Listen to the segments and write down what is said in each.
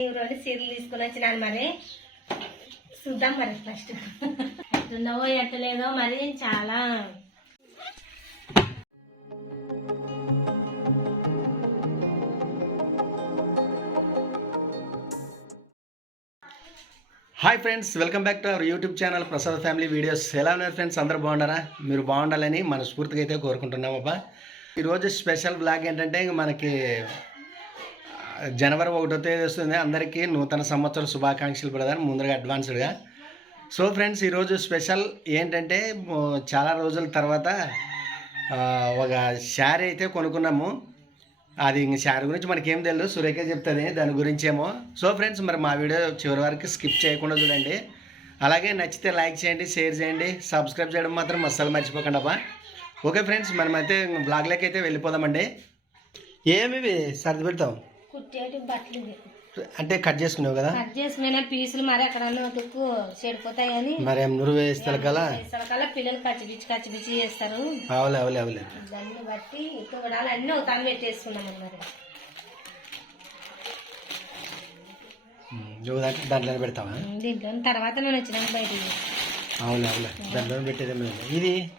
రోజు సీరియల్ తీసుకుని వచ్చినాను మరి. చూద్దాం మరి ఫస్ట్ ఎట్లున్నావో ఎట్టలేదో మరి చాలా. Hi friends welcome back to our YouTube channel Prasad family videos ఎలా ఉన్నారు ఫ్రెండ్స్ అందరూ బాగున్నారా? మీరు బాగుండాలని మనస్ఫూర్తిగా అయితే కోరుకుంటున్నామబ్బా ఈరోజు స్పెషల్ బ్లాగ్ ఏంటంటే ఇంక మనకి జనవరి ఒకటో తేదీ వస్తుంది. అందరికీ నూతన సంవత్సర శుభాకాంక్షలు బ్రదర్. ముందుగా అడ్వాన్స్డ్గా. సో ఫ్రెండ్స్ ఈరోజు స్పెషల్ ఏంటంటే చాలా రోజుల తర్వాత ఒక శారీ అయితే కొనుక్కున్నాము. అది ఇంక శారీ గురించి మనకేం తెలియదు సురేఖ చెప్తుంది. దాని గురించి ఏమో సో ఫ్రెండ్స్ మరి మా వీడియో చివరి వరకు స్కిప్ చేయకుండా చూడండి. అలాగే నచ్చితే లైక్ చేయండి షేర్ చేయండి. సబ్స్క్రైబ్ చేయడం మాత్రం అస్సలు మర్చిపోకండి అబ్బా ఓకే ఫ్రెండ్స్ మనమైతే బ్లాగ్లోకి అయితే వెళ్ళిపోదామండి. ఏమివి? సర్ది పెడతాం. కుట్టేటి బట్టలు ఇవి. అంటే కట్ చేసుకున్నావు కదా? కట్ చేసుకున్న పీసులు మరి అక్కడ తుక్కు చెడిపోతాయి అని. మరి నువ్వు వేస్తే కదా? కల్లా పిల్లలు కచ్చిపిచ్చి కచ్చిపిచ్చి చేస్తారు. అవలే అవలే అవలే. దాన్ని బట్టి తోడాలు అన్నీ ఒక తాను పెట్టేసుకున్నాం మరి దాంట్లో పెడతావా? దీంట్లో తర్వాత నేను వచ్చినాక బయటికి. అవులే అవులే. దాంట్లో పెట్టేదే. ఇది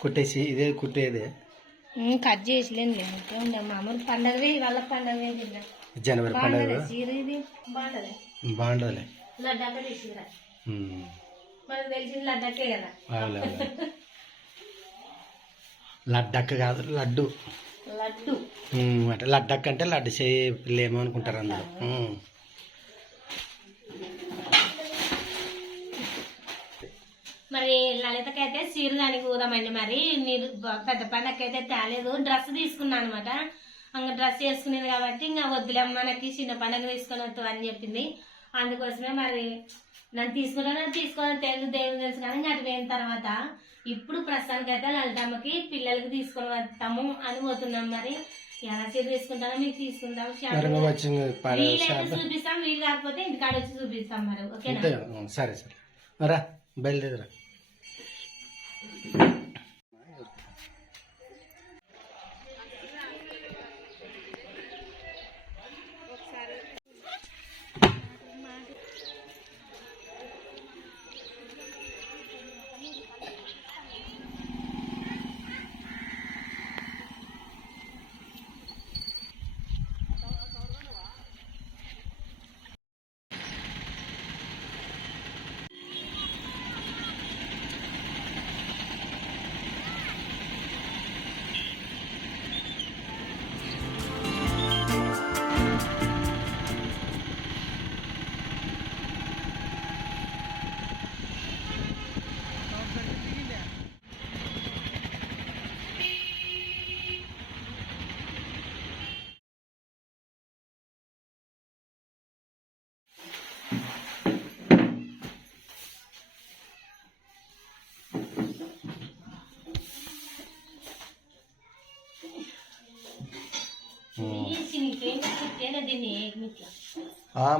కుట్టేసి ఇదే కుట్టేదే. కట్ చేసిలేండి మామూలు పండగవి వాళ్ళ పండగవి తిన్నా. జనవరి పండుగ? బాగుండదులే లడ్డాక ఉమ్. మనకు తెలిసింది లడ్డాకే కదా. లడ్డక్క కాదు లడ్డు. లడ్డు. అంటే లడ్డక్క అంటే లడ్డు ఏమో అనుకుంటారు అందరూ మరి లలితకి అయితే చీర దానికి ఊదామండి మరి. మీరు పెద్ద పండగకి అయితే తేలేదు. డ్రెస్ తీసుకున్నాను అనమాట ఇంకా డ్రెస్ వేసుకునేది కాబట్టి ఇంకా వద్దులే మనకి చిన్న పండగ తీసుకొని వద్దు అని చెప్పింది. అందుకోసమే మరి నన్ను తీసుకున్నా తీసుకోవాలని తెలుసు దేవుని తెలుసు కానీ ఇంకా అటు పోయిన తర్వాత ఇప్పుడు ప్రస్తుతానికి అయితే లలితమ్మకి పిల్లలకి తీసుకొని వస్తాము అని పోతున్నాం మరి. ఎలా చీర తీసుకుంటానో మీకు వీలైతే షాప్ చూపిస్తాం. వీలు కాకపోతే ఇంటికాడ వచ్చి చూపిస్తాం మరి. ఓకేనా? ఉమ్, సరే సరే. బయలుదేరా Thank you.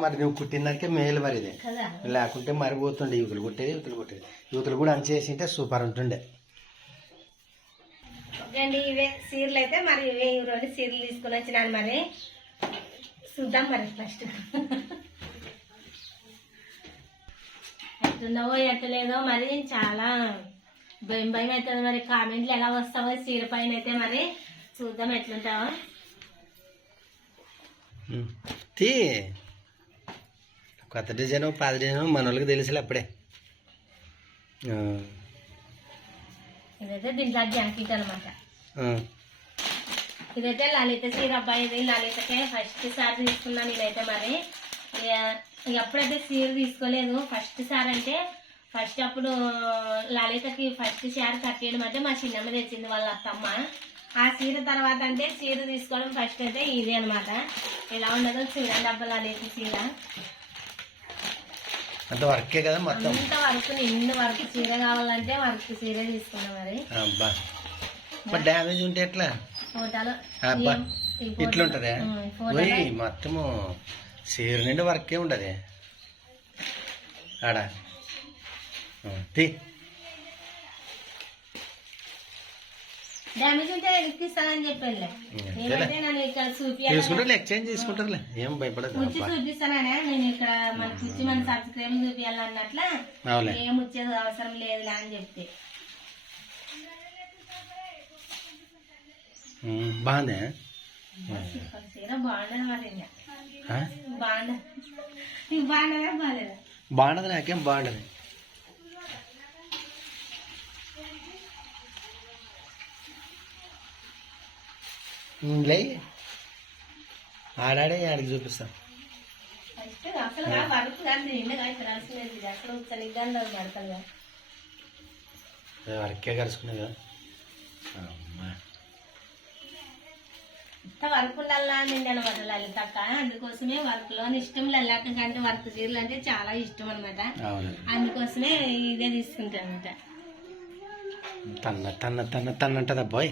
మరి నువ్వు కుట్టిన దానికే మేలు మరి ఇది. లేకుంటే మరిపోతుండే యువకులు కుట్టేది యువకులు కుట్టేది యువకులు కూడా అంచేసి ఉంటే సూపర్ ఉంటుండే. అండి ఇవే సీరలు అయితే మరి ఇవే రోజు సీరలు తీసుకుని వచ్చినాను మరి. చూద్దాం మరి ఫస్ట్ ఎట్లున్నావో ఎట్టలేదో మరి చాలా భయం భయం అవుతుంది మరి. కామెంట్లు ఎలా వస్తావో సీర పైన అయితే మరి చూద్దాం ఎట్లుంటావో. తీ. కొత్త డిజైన్ పాత డిజైన్ మన వాళ్ళకి తెలుసులే అప్పుడే. ఇదైతే దీంట్లో జాకెట్ అనమాట. ఇదైతే లలిత సీర అబ్బాయి ఇది లలితకే ఫస్ట్ సారి తీసుకున్నాను నేనైతే మరి. అప్పుడైతే సీర తీసుకోలేదు. ఫస్ట్ సారి అంటే ఫస్ట్ అప్పుడు లలితకి ఫస్ట్ చీర కట్టేయడం అంటే మా చిన్నమ్మ తెచ్చింది వాళ్ళ అత్తమ్మ. ఆ చీర తర్వాత అంటే చీర తీసుకోవడం ఫస్ట్ అయితే ఇదే అనమాట ఎలా ఉండదో చూడండి అబ్బా లలిత చీర అంత వర్కే కదా మొత్తం? అంత వరకు నిండు వరకు చీర కావాలంటే వర్క్ చీర తీసుకున్నా మరి. అబ్బా. మరి డ్యామేజ్ ఉంటే ఎట్లా? ఫోటోలో అబ్బా ఇట్లుంటదే? మొత్తము చీర నిండి వర్కే ఉండదు. ఆడ. తీ. డ్యామేజ్ ఉంటే ఎక్కిస్తానని చెప్పానులే ఏమంటే నన్ను ఇక్కడ చూపించాలి ఎక్స్చేంజ్ తీసుకుంటారులే ఏం భయపడదు చూపిస్తాననే నేను ఇక్కడ మన కుర్చి మన సబ్స్క్రైబ్ చూపించాలన్నట్ల ఏం వచ్చేది అవసరం లేదులే అని చెప్తే ఆ? బాగుండదు నీకు బాగుండదా బాగాలేదా బాగుండదు నాకేం బాగుండదు ఉమ్, లే ఆడాడే ఆడికి చూపిస్తాం. వర్క్ కలుసుకునేది కదా అమ్మా. ఇంత వర్క్ ఉండాలా నిండి అనమాట లలితక్క అందుకోసమే వర్క్లో ఇష్టం లలిత కంటే వర్క్ చీరలు అంటే చాలా ఇష్టం అనమాట అందుకోసమే ఇదే తీసుకుంటాను అనమాట తన్న తన్న తన్న తన్న అంటది అబ్బాయి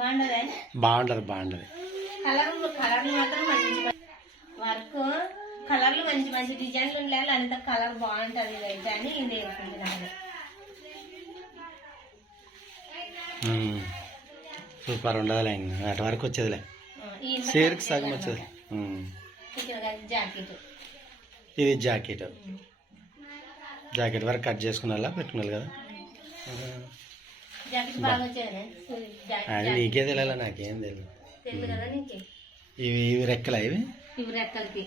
బాగుండదే? బాగుండదు బాగుండదు. కలర్ కలర్లు మాత్రం మంచి వర్క్ కలర్లు మంచి మంచి డిజైన్లు ఉండాలి అంత కలర్ బాగుంటది ఇదైతే అని ఇది. సూపర్ ఉండదులే అటు వరకు వచ్చేదిలే. చీరకి సగం వచ్చేది. జాకెట్. ఇది జాకెట్. జాకెట్ వరకు కట్ చేసుకున్నా పెట్టుకున్నారు కదా. అది నీకే తెలియాలి నాకేం తెలియదు ఇవి ఇవి రెక్కలా ఇవి? ఇవి రెక్కలకి.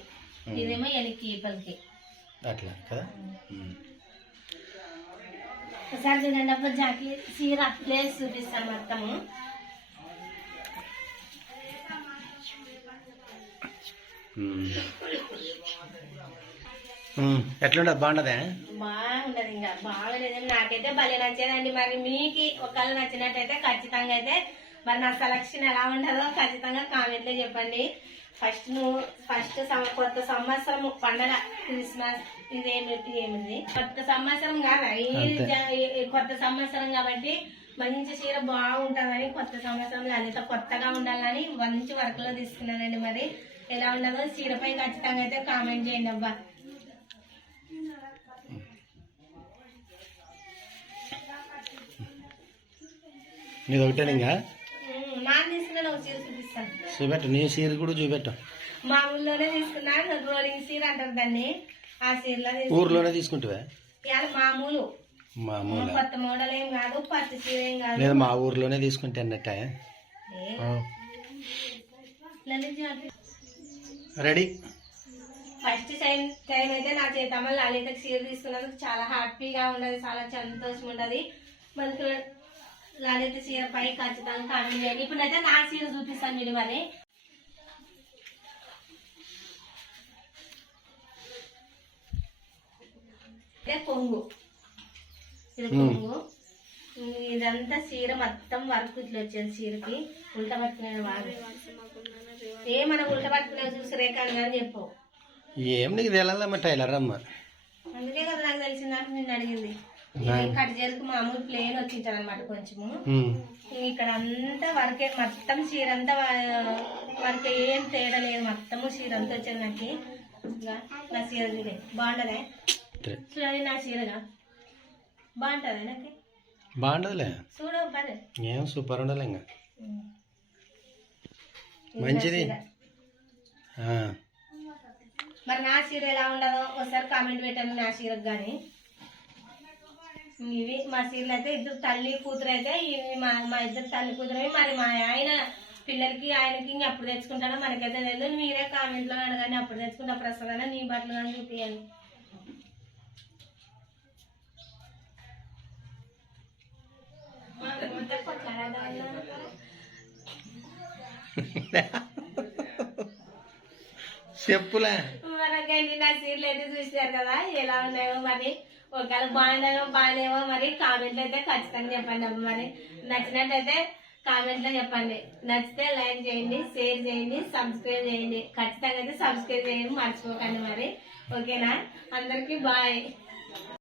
ఇదేమో ఎనికి ఈపలకి అట్లా కదా. ఒకసారి చూడండి అప్పుడు జాకెట్ చీర ప్లేస్ చూపిస్తాను మొత్తము. ఎట్లుండదు? బాగుండదే? బాగుంటది ఇంకా. బాగలేదు నాకైతే భలే నచ్చేదండి. మరి మీకు ఒకవేళ నచ్చినట్టయితే ఖచ్చితంగా అయితే మరి నా సెలక్షన్ ఎలా ఉంటుందో ఖచ్చితంగా కామెంట్లో చెప్పండి. ఫస్ట్ నువ్వు ఫస్ట్ కొత్త సంవత్సరం పండగ క్రిస్మస్ ఇదేమిటి ఏమిటి? కొత్త సంవత్సరం కాదా? కొత్త సంవత్సరం కాబట్టి మంచి చీర బాగుంటుందని కొత్త సంవత్సరంలో అంత కొత్తగా ఉండాలని మంచి వర్క్లో తీసుకున్నానండి మరి. ఎలా ఉండదో చీరపై ఖచ్చితంగా అయితే కామెంట్ చేయండి అబ్బా. నీది ఒకటే ఇంకా చూపెట్టు నీ చీర కూడా చూపెట్టు. మా ఊళ్ళోనే తీసుకున్నాను రోలింగ్ చీర అంటారు దాన్ని. ఆ తీసుకున్నా. ఊర్లోనే తీసుకుంటావా? మామూలు. మామూలు? కొత్త మోడల్ ఏం కాదు పట్టు చీర ఏం కాదు. లేదు మా ఊర్లోనే తీసుకుంటే అన్నట్ట. రెడీ? ఫస్ట్ టైం టైం అయితే నా చేతమ్మ లలితకి చీర తీసుకున్నందుకు చాలా హ్యాపీగా ఉన్నది చాలా సంతోషం ఉన్నది. మనకు లలిత చీర పై ఖచ్చితంగా కామెంట్ చేయండి ఇప్పుడైతే నా చీర చూపిస్తాను మీరు మరి. ఇదే కొంగు. ఇది కొంగు. ఇదంతా చీర మొత్తం వర్క్ ఇట్లా వచ్చేది చీరకి. ఉల్టా పట్టుకునే బాగా ఏ మనం ఉల్టా పట్టుకునే చూసి రేఖాన్ని అని చెప్పు. ఏం నీకు తెలదమ్మా టైలర్ అమ్మ. అందుకే కదా నాకు తెలిసిందంటే నేను అడిగింది. కట్ చేరుకు మామూలు ప్లేన్ వచ్చింటారు అనమాట కొంచెము. ఉమ్. ఇక్కడ అంతా వర్కే మొత్తం చీర అంతా వర్క్ ఏం తేడా లేదు. మొత్తము చీర అంతా వచ్చేది నాకు. నా చీర చూడే. బాగుంటదే సరే. చూడండి నా చీరగా. బాగుంటుంది నాకు? బాగుండదులే. చూడ ఏం సూపర్ ఉండాలి ఇంకా. మంచిది. ఆ. మరి నా చీర ఎలా ఉండదో ఒకసారి కామెంట్ పెట్టండి నా చీరకు కానీ ఇవి మా చీరలు అయితే ఇద్దరు తల్లి కూతురు అయితే ఇవి మా మా ఇద్దరు తల్లి కూతురు మరి మా ఆయన పిల్లలకి ఆయనకి ఇంక ఎప్పుడు తెచ్చుకుంటాడో? మనకైతే తెలియదు మీరే కామెంట్లో అడగండి. అప్పుడు తెచ్చుకుంటే అప్పుడు వస్తుందని నీ బట్టలు కానీ చూపించండి చెప్పులే. మనకండి నా చీరలు అయితే చూసారు కదా. ఎలా ఉన్నాయో మరి. ఒకవేళ బాగున్నాయో బాగాలేమో మరి కామెంట్లు అయితే ఖచ్చితంగా చెప్పండి అమ్మ మరి. నచ్చినట్టయితే కామెంట్లో చెప్పండి. నచ్చితే లైక్ చేయండి షేర్ చేయండి సబ్స్క్రైబ్ చేయండి. ఖచ్చితంగా అయితే సబ్స్క్రైబ్ చేయండి మర్చిపోకండి మరి. ఓకేనా అందరికీ బాయ్